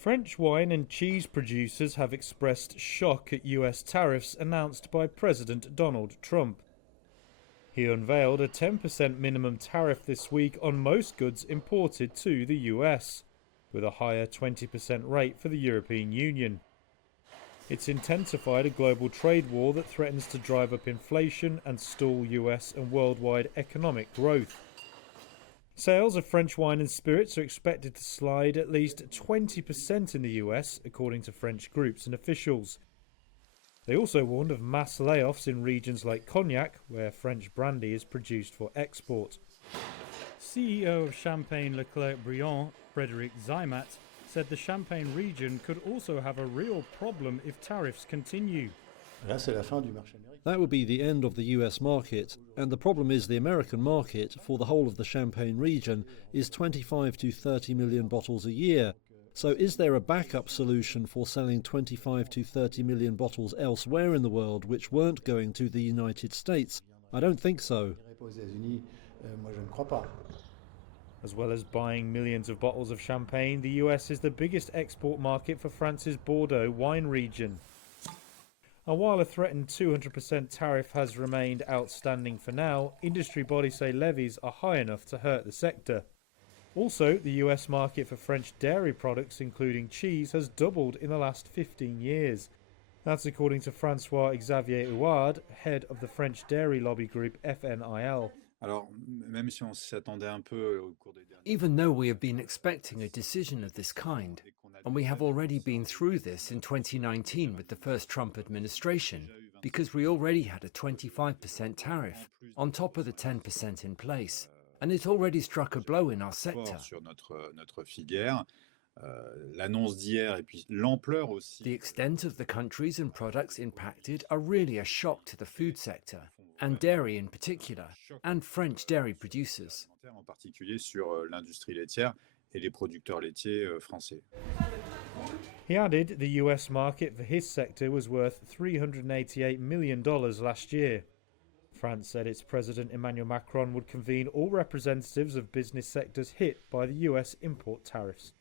French wine and cheese producers have expressed shock at US tariffs announced by President Donald Trump. He unveiled a 10% minimum tariff this week on most goods imported to the US, with a higher 20% rate for the European Union. It's intensified a global trade war that threatens to drive up inflation and stall US and worldwide economic growth. Sales of French wine and spirits are expected to slide at least 20% in the US, according to French groups and officials. They also warned of mass layoffs in regions like Cognac, where French brandy is produced for export. CEO of Champagne Leclerc-Briand, Frédéric Zaimat, said the Champagne region could also have a real problem if tariffs continue. That would be the end of the US market, and the problem is the American market for the whole of the Champagne region is 25 to 30 million bottles a year. So is there a backup solution for selling 25 to 30 million bottles elsewhere in the world which weren't going to the United States? I don't think so. As well as buying millions of bottles of champagne, the US is the biggest export market for France's Bordeaux wine region. And while a threatened 200% tariff has remained outstanding for now, industry bodies say levies are high enough to hurt the sector. Also, the US market for French dairy products, including cheese, has doubled in the last 15 years. That's according to François-Xavier Houard, head of the French dairy lobby group FNIL. Even though we have been expecting a decision of this kind, and we have already been through this in 2019 with the first Trump administration, because we already had a 25% tariff on top of the 10% in place, and it already struck a blow in our sector. The extent of the countries and products impacted are really a shock to the food sector, and dairy in particular, and French dairy producers. He added the US market for his sector was worth $388 million last year. France said its President Emmanuel Macron would convene all representatives of business sectors hit by the US import tariffs.